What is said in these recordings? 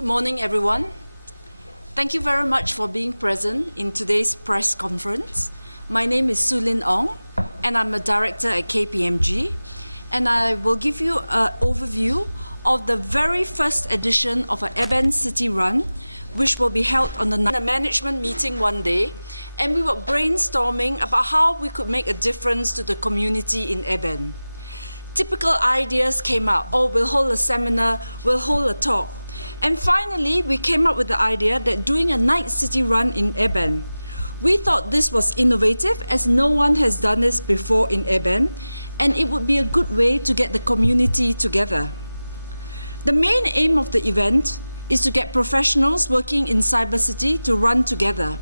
Good morning, everyone. Thank you very much for being present in today's press conference. My name is Su Lin Ong, and I'm a director at KPMG, and I will give you an overview of the very first edition of an Eben City Run, which will be held on the management meeting one day, and we were brainstorming about how we could make a difference to the community in Eben. Typical ideas came out. Oh, we'll hold a seminar, we'll hold a talk. And finally, we came up with the idea that doing a night city run in Eben. We thought this was innovative as no one has done this before in Eben, and it would be a good way to get the community together. The main aim of the event is to get professionals working in CyberCity to run together.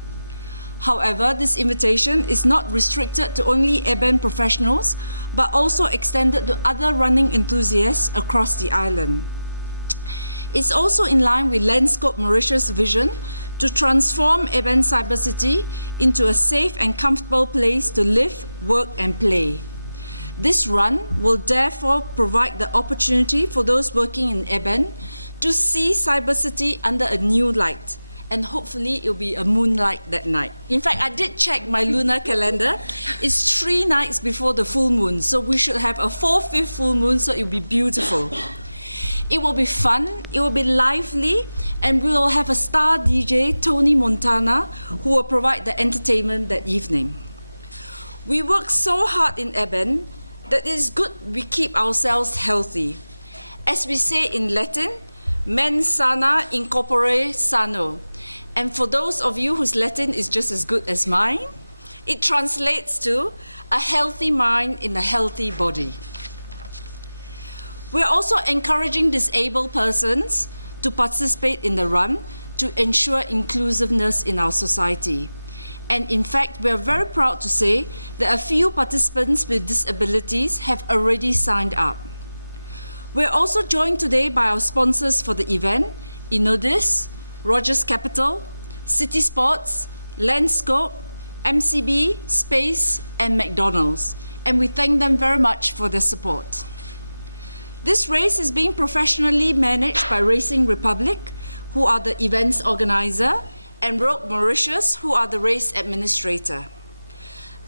However, this invitation is not restricted to only Eben professionals, but also extended to other running enthusiasts across the island. It's also in line with Landscope Mauritius' vision to transform Eben CyberCity into a safe and comfortable place to live, work and play. This run will therefore provide the opportunity for those working in Eben to see CyberCity under a new light, and hopefully it'll be a moonlight that night. In fact, I did check my lunar calendar. It's 3 nights before the full moon, so we should have a 4/5 full moon, so it'll be beautiful. It will be fun, it will be lively, and we will have a star DJ, Tony Montana, who will provide the entertainment that evening. We work so hard in Eben that it is good we keep ourselves healthy. As we say in Latin, mens sana in corpore sano. And for those of you whose Latin is just as good as mine, it translates to a healthy mind in a healthy body. We're also encouraging disabled persons to participate in the run to ensure inclusiveness in our society. And in fact, we're very proud to say that a few participants with disabilities have already signed up. We're also joined today by our sponsors for the event, Inodis, Rogers Capital, City Sports, Landscope, MCB, Space, and McDonald's. And we thank them very much for their support. This race is being professionally managed by Racing Republic, who are the events organizer, and Road Mauritius, who are the race administrator.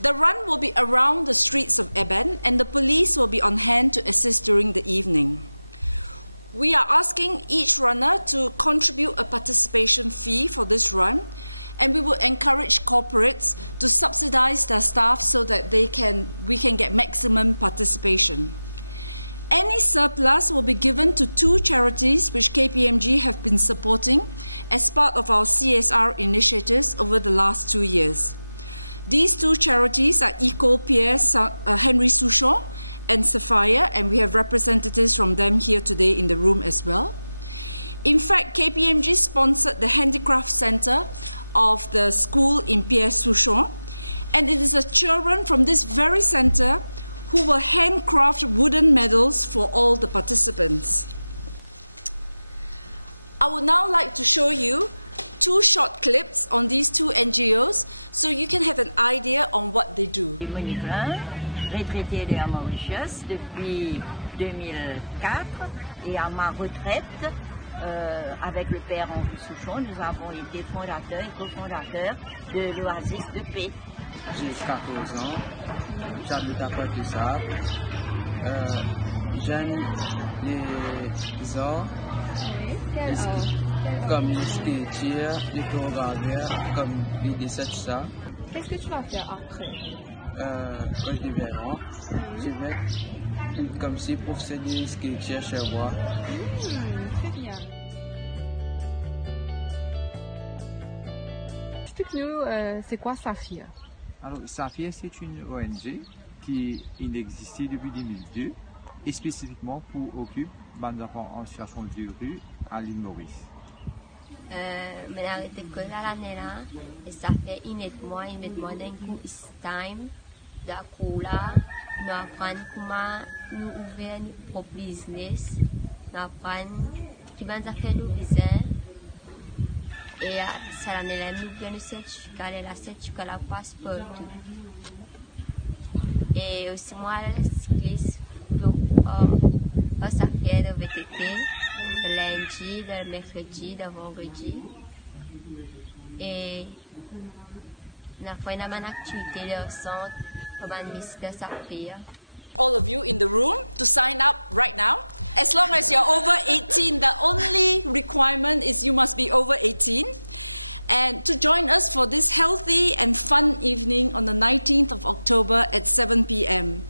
The run will be around the streets of Eben, and the police will be on hand to assist during the evening. We are asking each runner to contribute a participation fee for this run, and we will encourage corporates to subsidize their staff so that we can get maximum participation. Any surplus will be given to 2 charities which KPMG have been supporting as part of our CSR initiatives over the last 2 years. These 2 charities are Eco Pierre Henry Souchon and Sapphire, and we have representatives from them here today in the room as well. In fact, KPMG sponsored the Handicraft Center of the school in Pierre Souchon, and it is the children from this very center who will handcraft wooden medals for all the participants. I would now like to show you 2 short clips on these 2 NGOs so you can have an idea on what they do. Monique Lin, retraitée de Mauritius depuis 2004, et à ma retraite, avec le père Henri Souchon, nous avons été fondateurs et cofondateurs de l'Oasis de Paix. J'ai 14 ans, j'habite à Pointe du Sable. J'aime les arts, comme les sculptures, les chorégraphies, comme les dessins, tout ça. Qu'est-ce que tu vas faire après? Quand je deviens grand, je vais comme si professeur de sculpture chez moi. Très bien. Explique-nous, c'est quoi Saphir? Alors, Saphir, c'est une ONG qui existe depuis 2002 et spécifiquement pour occuper les enfants en situation de rue à l'île Maurice. Je suis arrêté l'école à l'année là et ça fait 1 mois d'un coup time d'accord là nous apprenons comment nous ouvrir notre propre business, nous apprenons qui va nous faire nos business et ça l'année là nous avons le certificat et la certificat la passeport et aussi moi cycliste donc ça fait de VTT le lundi, le mercredi, le vendredi. Et on a fait une activité de centre comme un ministre s'appelle. All of you in the room to sign up right now. As long as you're over 18, the only requirement is you must be over 18. And to join us for this healthy and fun evening on the 19th of October at 7 p.m.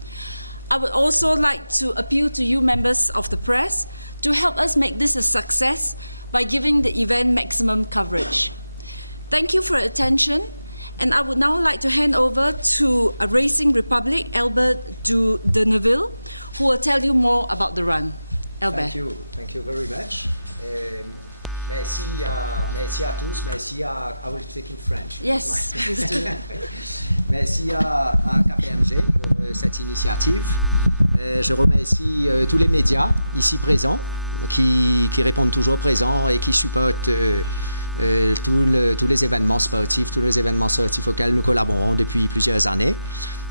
I would also like to appeal to you members of the press to help us make this a success by giving the event maximum coverage. Thank you for your attention, and I would now like to hand over to a Racing Republic, Albert de Neuville, who will tell you more about the run. Albert. Thank you very much. Merci à tous, merci à, I will speak in French. Yes, please do. Merci à KPMG pour cette initiative. Je remercie tous les médias ici présents qui répondent toujours présents et qui supportent tous les événements sportifs auxquels nous collaborons depuis plusieurs années.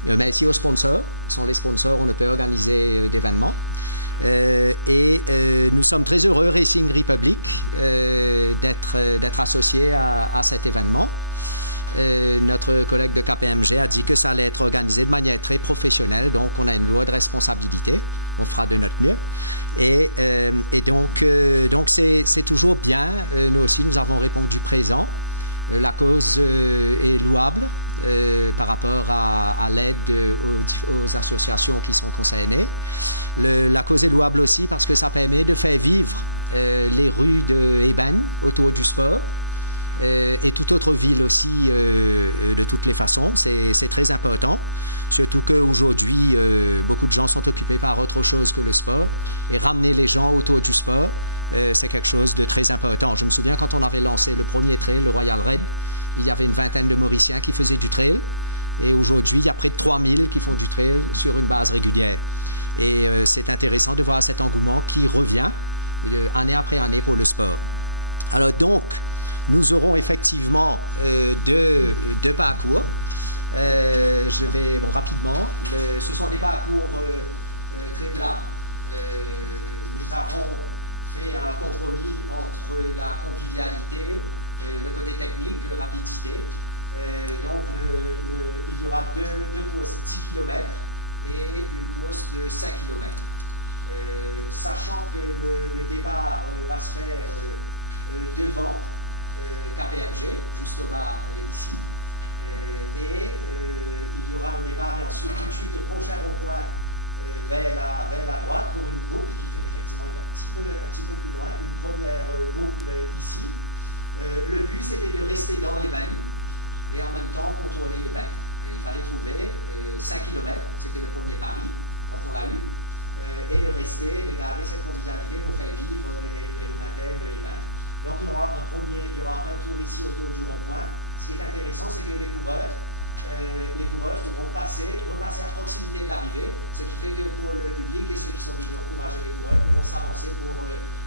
Merci aux sponsors. Sans les sponsors, on ne peut organiser d'événements. Nous sommes très heureux, Racing Republic, d'être associés à cet événement. Notre collègue de KPMG a dit que ça allait être organisé de manière très professionnelle, donc on a une lourde responsabilité, on fera de notre mieux. Donc c'est toujours bien, nous aussi nous avons répondu présent. La cause est louable par rapport à l'aide aux associations qui sont concernées. La cause est louable aussi parce que ça permet de faire vivre les rues de Eben autour du sport et toute autre ville aussi de toutes les façons. C'est très important, surtout qu'aujourd'hui, beaucoup de gens sont occupés par autre chose que le sport et ramener les gens autour du sport, c'est quelque chose de très important. Je me souviens quand on avait lancé le premier trail, le Royal Raid, il y avait une vingtaine de Mauriciens qui faisaient du trail et aujourd'hui, il y a près de 3000 qui font du trail sur une base régulière. Et c'est intéressant de voir cet engouement qui revient année après année pour le sport. Alors donc, nous aurons effectivement deux parcours. Je vais rapidement. Ce sont des parcours très plats. Nous avons fait un compromis entre la convivialité, le côté technique, la rapidité. Donc, il y aura deux courses 10 km et une course de 5 km. Sachant que le départ va se faire devant KPMG, juste au bas ici. Il y aura un départ et ensuite tout de suite au prochain rond-point vers la droite pour une boucle qui fait effectivement un petit peu plus loin, une première boucle ici. Le but c'était de rester dans les bains et en même temps contourner les bains. Il fallait trouver 5 km, c'était le premier pari, donc on l'a eu, et de garder cette convivialité pour faire vivre les rhumatènes de les bains. Donc il y aura un tour ici autour du rond-point. Ce qui est intéressant, c'est que les coureurs pourront repasser à proximité de l'arrivée, ce qui fait que pour le public et ceux qui sont venus encourager les coureurs pourront s'avancer pour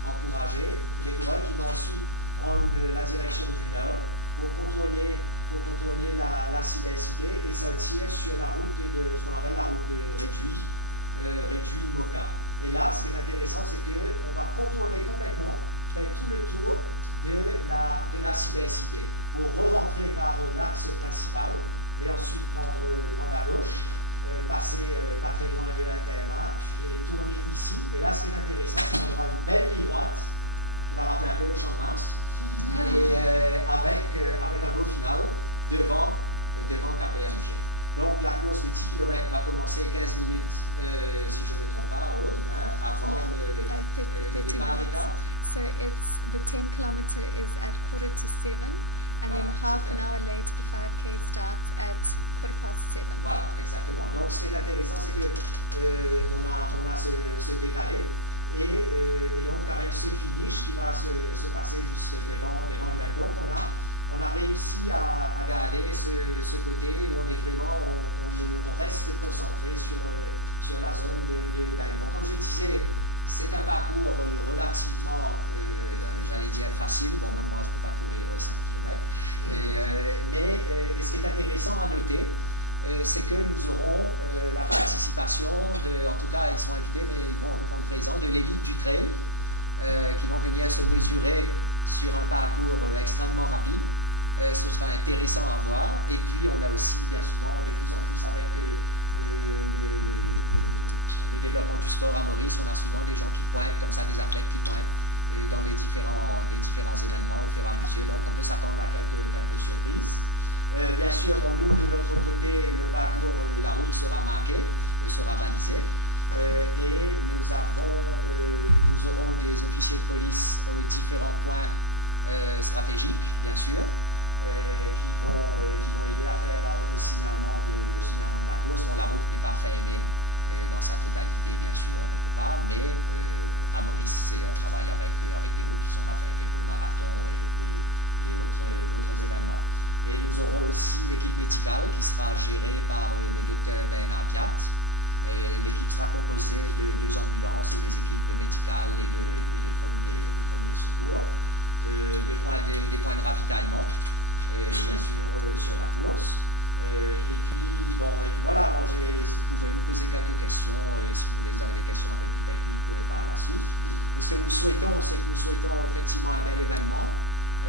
encourager les coureurs qui vont ensuite prendre la direction du nord pour contourner la Sidecité et sortir sur la route de ce qu'on appelle la route de Réduit-Moka. Et là, ce qui est intéressant, c'est qu'on va contourner complètement, faire tout le tour de la Sidecité pour re-rentrer par l'axe principal et ensuite prendre à gauche, passer pas très loin de l'Intermat et tourner ici. Et là, ce qui est intéressant, c'est qu'on aura une belle ligne droite qui va rappeler un peu le Champ de Mars et avec un beau final devant KPMG. Donc la course de 10 km va commencer 15 minutes, si je ne me trompe pas, avant le départ d'étape. So the 10 kilometer is at 6:45, and then half an hour later the 5K starts at 7:15. Voilà, exactement. Donc ce qui est intéressant, c'est que on a ce décalé et donc avec ce finish qui va se passer juste devant l'event. Donc on a réussi à garder ce côté où on est vraiment, on reste concentré sur la zone de Daimon. Comme je disais, c'est un parcours relativement, j'allais dire facile. Bon, même moi je ne peux pas courir 5 km. Mais ce qui est intéressant à noter, c'est que nous aurons la participation en tout cas ils sont invités, mais ils vont répondre présents, de l'élite du trail, qui vont venir se mesurer sur un parcours extrêmement rapide. Ce sera intéressant à voir. Et puis, on a aussi, bien souvent, de plus en plus avec le développement du sport à Maurice, on a souvent des gens qui pointent, comme ça, des athlètes qui pointent dans les différents événements au fur et à mesure. Donc, on peut s'attendre à quelques surprises. Bien sûr, nous, de notre côté, le parcours, la route sera marquée, sera balisée. Et nous aurons des officiers de police aux différents points stratégiques, bien sûr, qui vont aider à faire le signalement de la course. Bon, la route n'est pas fermée dans sa totalité, bien sûr, on ne peut pas, mais à Maurice, on travaille avec des routes qui sont pas fermées pour le marathon et autres événements. Et nous aurons aussi l'équipe médicale qui sera gérée par le docteur Bernard Piat. L'équipe sera composée de 2 ambulances et des équipes médicales et de premiers secours, des points de ravitaillement, bien sûr, sur la course. Et puis voilà, vous pouvez me poser quelques questions si vous avez des questions un peu plus techniques par la suite. Et ce que nous souhaitons, c'est que nous souhaitons effectivement un bel événement,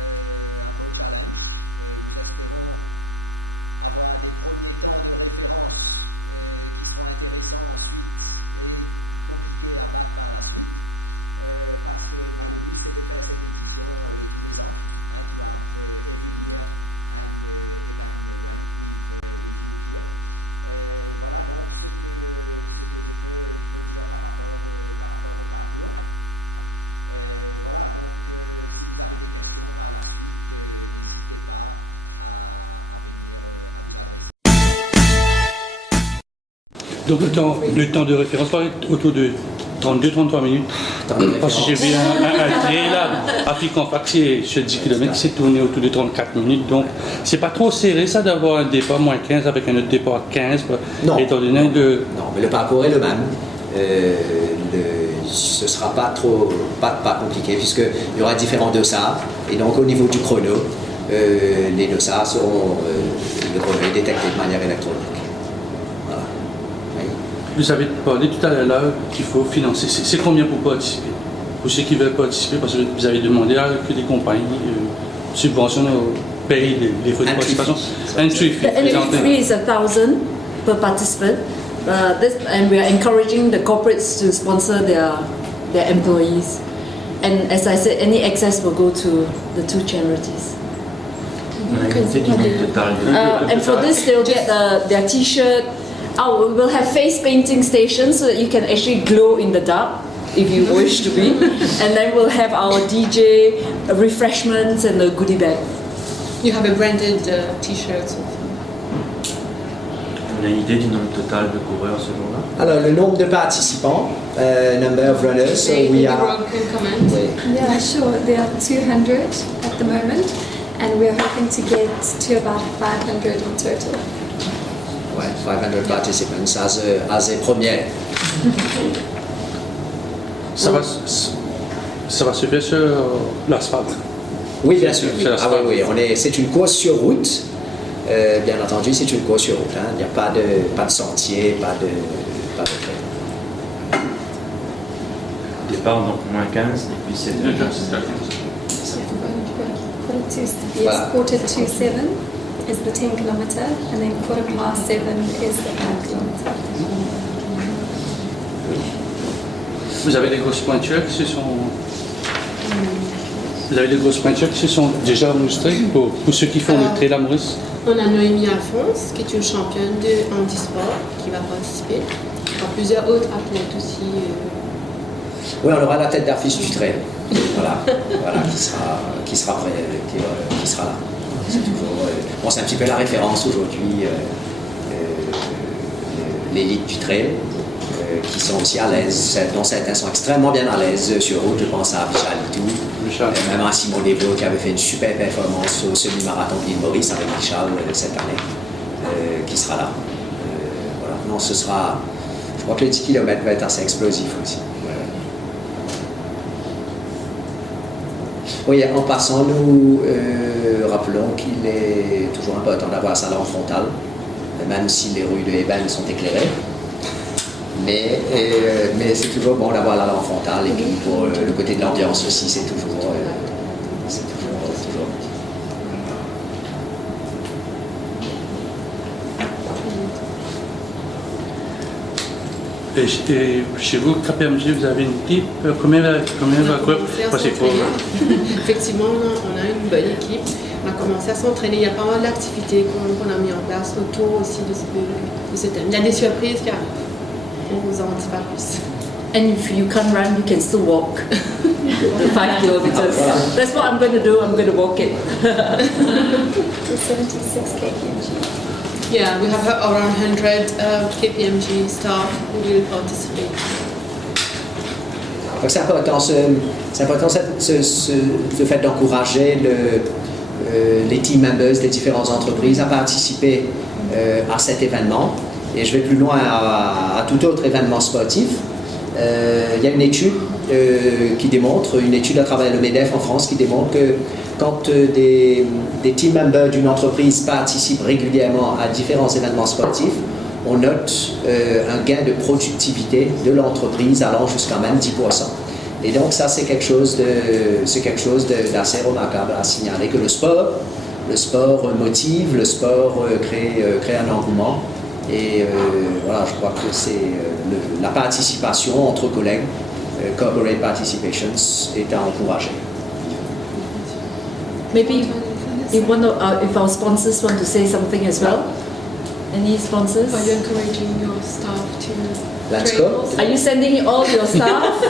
un beau challenge. Nous espérons avoir des premiers temps de référence qui seront intéressants ensuite et compliqués à battre par la suite. Parce que le but c'est de faire cette édition tous les ans, to have every year an event run with you here. Voilà donc ce que je peux dire par rapport au parcours. Voilà, donc si vous avez des questions par la suite, n'hésitez pas à venir à vous adresser. Donc le temps de référence va être autour de 32-33 minutes. Parce que j'ai vu un trail là, africain faxé sur 10 km qui s'est tourné autour de 34 minutes. Donc c'est pas trop serré ça d'avoir un départ moins 15 avec un autre départ à 15. Non. Étant donné de... Non, mais le parcours est le même. Ce ne sera pas compliqué puisqu'il y aura différents dossards et donc au niveau du chrono, les dossards seront détectés de manière électronique. Voilà. Oui. Vous avez parlé tout à l'heure qu'il faut financer. C'est combien pour participer? Pour ceux qui veulent participer, parce que vous avez demandé que des compagnies subventionnent payent les frais de participation. Entry fee. The entry fee is 1,000 per participant. And we are encouraging the corporates to sponsor their employees. And as I said, any excess will go to the 2 charities. And for this, they'll get their T-shirt. We will have face painting stations so that you can actually glow in the dark if you wish to be. And then we'll have our DJ, refreshments, and a goodie bag. You have a branded T-shirt. On a une idée du nombre total de coureurs ce jour-là? Alors, le nombre de participants, number of runners, so we are... Yeah, sure. There are 200 at the moment, and we're hoping to get to about 500 in total. Ouais, 500 participants as a première. Ça va se faire sur l'asphalte? Oui, bien sûr. Ah oui, c'est une course sur route. Bien entendu, c'est une course sur route. Hein. Il n'y a pas de sentier, pas de trait. Départ donc moins 15 et puis c'est Yes, quarter to 7 is the 10 kilometer, and then quarter past 7 is the 5 kilometer. Vous avez des grosses pointures qui se sont... Vous avez des grosses pointures qui se sont déjà enregistrées pour ceux qui font le trail à Maurice? On a Noémie Alphonse, qui est une championne de handisport, qui va participer. Il y a plusieurs autres athlètes aussi. Oui, on aura la tête d'affiche du trail. Voilà, qui sera prêt, qui sera là. C'est toujours, c'est un petit peu la référence aujourd'hui, l'élite du trail, qui sont aussi à l'aise, dont certains sont extrêmement bien à l'aise sur route. Je pense à Michel Itou, même à Simon Desvaux qui avait fait une super performance au semi-marathon de l'île Maurice avec Michel cette année, qui sera là. Voilà. Non, ce sera, je crois que le 10 km va être assez explosif aussi. Oui, en passant, nous rappelons qu'il est toujours important d'avoir sa lampe frontale, même si les rues de Eben sont éclairées. Mais c'est toujours bon d'avoir la langue frontale. Et puis pour le côté de l'ambiance aussi, c'est toujours. Et chez vous, KPMG, vous avez une équipe, combien va quoi? Effectivement, on a une bonne équipe. On a commencé à s'entraîner. Il y a pas mal d'activités qu'on a mis en place autour aussi de ce thème. Il y a des surprises qui arrivent. On ne vous en dit pas plus. And if you can't run, you can still walk the 5 kilometers. That's what I'm going to do. I'm going to walk it. 76 kpmg. Yeah, we have around 100 KPMG staff who will participate. Donc c'est important ce fait d'encourager les team members des différentes entreprises à participer à cet événement. Et je vais plus loin à tout autre événement sportif. Il y a une étude qui démontre, une étude à travers le MEDEF en France qui démontre que quand des team members d'une entreprise participent régulièrement à différents événements sportifs, on note un gain de productivité de l'entreprise allant jusqu'à même 10%. Et donc ça c'est quelque chose d'assez remarquable à signaler, que le sport motive, le sport crée un engouement. Et voilà, je crois que c'est la participation entre collègues, corporate participations, est à encourager. Maybe if our sponsors want to say something as well. Any sponsors? Are you encouraging your staff to Lensco? Are you sending all your staff?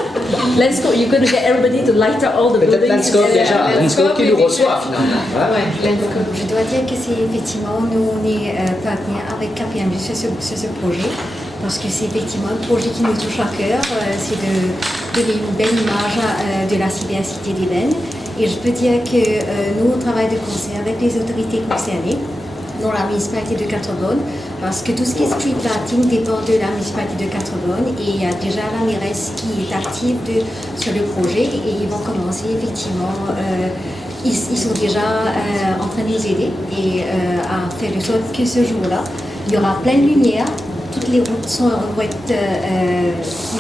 Lensco, you're going to get everybody to light up all the Peut-être buildings. Lensco déjà, Lensco qui nous reçoit finalement. Ouais, Lensco. Je dois dire que c'est effectivement, nous on est partenaires avec KPMG sur ce projet, parce que c'est effectivement un projet qui nous touche à cœur, c'est de donner une belle image de la cybercité d'Eben. Et je peux dire que nous, on travaille de concert avec les autorités concernées, dont la municipalité de Quatre-Bonnes, parce que tout ce qui est street lighting dépend de la municipalité de Quatre-Bonnes, et il y a déjà la MIRES qui est active sur le projet, et ils vont commencer effectivement, ils sont déjà en train de nous aider et à faire de sorte que ce jour-là, il y aura plein de lumière. Toutes les routes vont être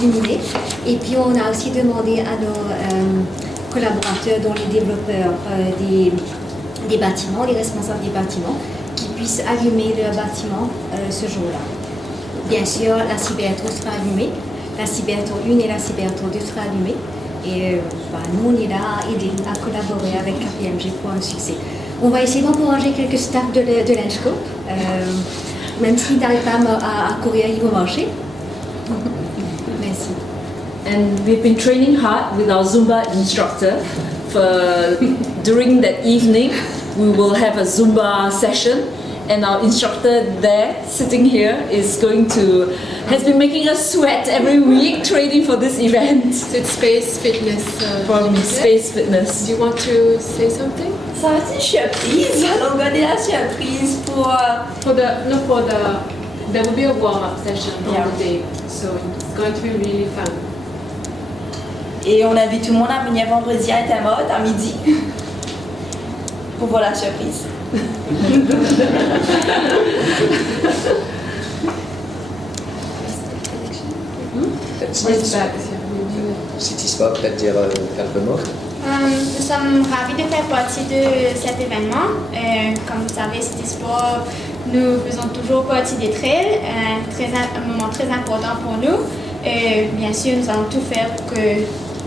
illuminées, et puis on a aussi demandé à nos collaborateurs, dont les développeurs des bâtiments, les responsables des bâtiments, qui puissent allumer leur bâtiment ce jour-là. Bien sûr, la Cybertour sera allumée, la Cybertour 1 et la Cybertour 2 sera allumée. Et nous, on est là à aider, à collaborer avec KPMG pour un succès. On va essayer d'encourager quelques staffs de Lensco, même s'ils n'arrivent pas à courir, ils vont marcher. Merci. And we've been training hard with our Zumba instructor. During that evening, we will have a Zumba session, and our instructor there, sitting here, has been making us sweat every week training for this event. So it's Space Fitness. From Space Fitness. Do you want to say something? Ça va être une surprise. On va donner la surprise pour. There will be a warm-up session on the day, so it's going to be really fun. Et on invite tout le monde à venir vendredi à Intermode à midi pour voir la surprise. Citisport, peut-être dire quelques mots. Nous sommes ravis de faire partie de cet événement. Comme vous savez, Citisport, nous faisons toujours partie des trails, un moment très important pour nous. Bien sûr, nous allons tout faire pour que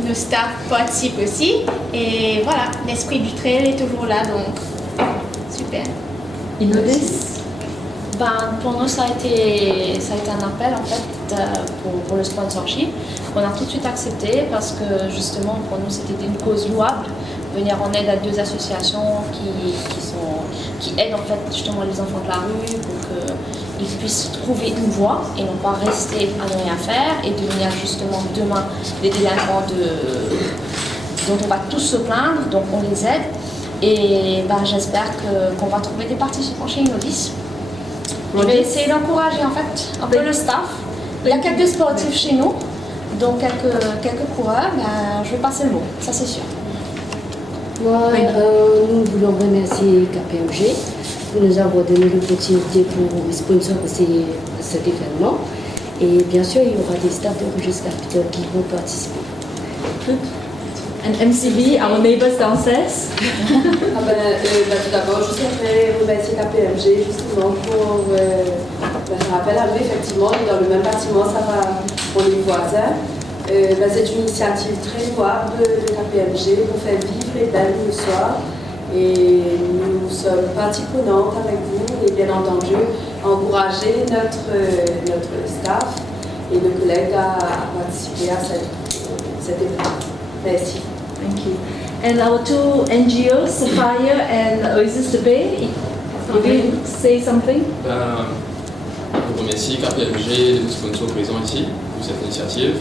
nos staffs participent aussi. Et voilà, l'esprit du trail est toujours là, donc super. Inodis? Pour nous, ça a été un appel en fait pour le sponsorship. On a tout de suite accepté parce que justement pour nous c'était une cause louable, venir en aide à deux associations qui aident en fait justement les enfants de la rue pour qu'ils puissent trouver une voie et non pas rester à ne rien faire et devenir justement demain des délinquants dont on va tous se plaindre, donc on les aide. Et j'espère qu'on va trouver des participants chez Inodis. On va essayer d'encourager en fait un peu le staff. Il y a quelques sportifs chez nous, donc quelques coureurs, je vais passer le mot, ça c'est sûr. Moi, nous voulons remercier KPMG pour nous avoir donné l'opportunité pour sponsoriser cet événement. Et bien sûr, il y aura des staffs de Régis Capital qui vont participer. Good. And MCB, our neighbors downstairs. Tout d'abord, je souhaiterais remercier KPMG justement pour ça rappelle à nous, effectivement, dans le même bâtiment, ça va, on est voisins. C'est une initiative très louable de KPMG pour faire vivre les belles le soir. Et nous sommes partie prenante avec vous et bien entendu encourager notre staff et nos collègues à participer à cet événement. Merci. Thank you. And our two NGOs, Sapphire and Oasis the Bay, would you say something? Je remercie KPMG, les sponsors présents ici pour cette initiative.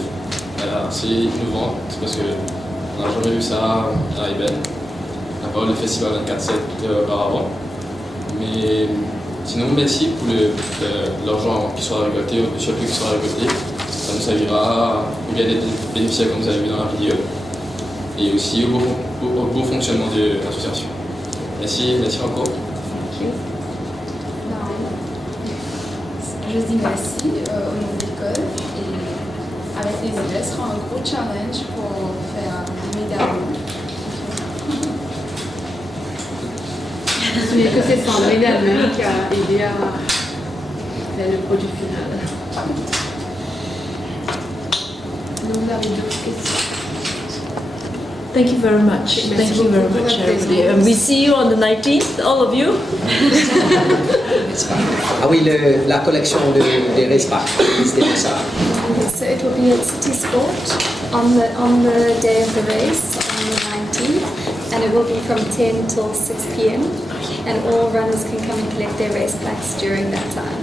C'est innovant, parce qu'on n'a jamais vu ça à Eben, à part le festival 24/7 auparavant. Mais sinon, merci pour l'argent qui sera récolté, le surplus qui sera récolté. Ça nous servira au bien-être des bénéficiaires, comme vous avez vu dans la vidéo, et aussi au bon fonctionnement de l'association. Merci encore. Je dis merci au nom de l'école et avec les élèves, ce sera un gros challenge pour faire des médailles. Je me souviens que c'est Sandrine elle-même qui a aidé à faire le produit final. Donc vous avez d'autres questions? Thank you very much. Thank you very much, everybody. And we see you on the 19th, all of you. Ah oui, la collection des Respa, c'était ça. So it will be at City Sport on the day of the race, on the 19th, and it will be from 10 till 6 p.m. And all runners can come and collect their race packs during that time.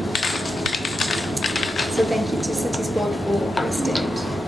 So thank you to City Sport for hosting it.